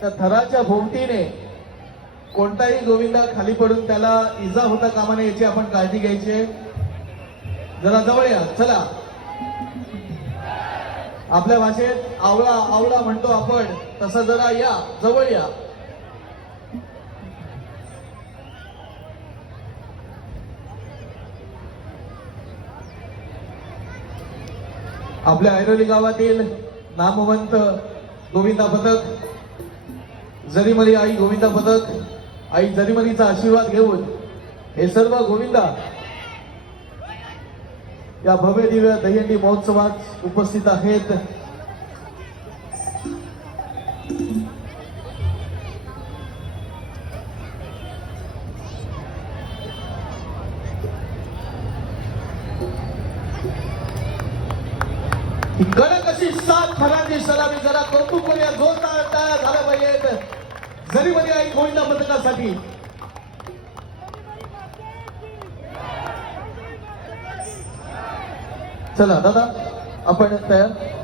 त्या थराच्या भोवतीने कोणताही गोविंदा खाली पडून त्याला इजा होता कामा नये याची आपण काळजी घ्यायची आहे. जरा जवळ या, चला. आपल्या भाषेत आवळा आवळा म्हणतो आपण, तसं जरा या, जवळ या. आपल्या ऐरोली गावातील नामवंत गोविंदा पथक, जरीमली आई गोविंदा पथक, आई जरीमलीचा आशीर्वाद घेऊन हे सर्व गोविंदा या भव्य दिव्य दहीहंडी महोत्सवात उपस्थित आहेत. कडक अशी 7 थरांची सलामी, जरा कौतुक करूया, जोरदार टाळ्या झाल्या पाहिजेत जरीमली आई गोविंदा पथकासाठी. चला दादा, आपण तयार.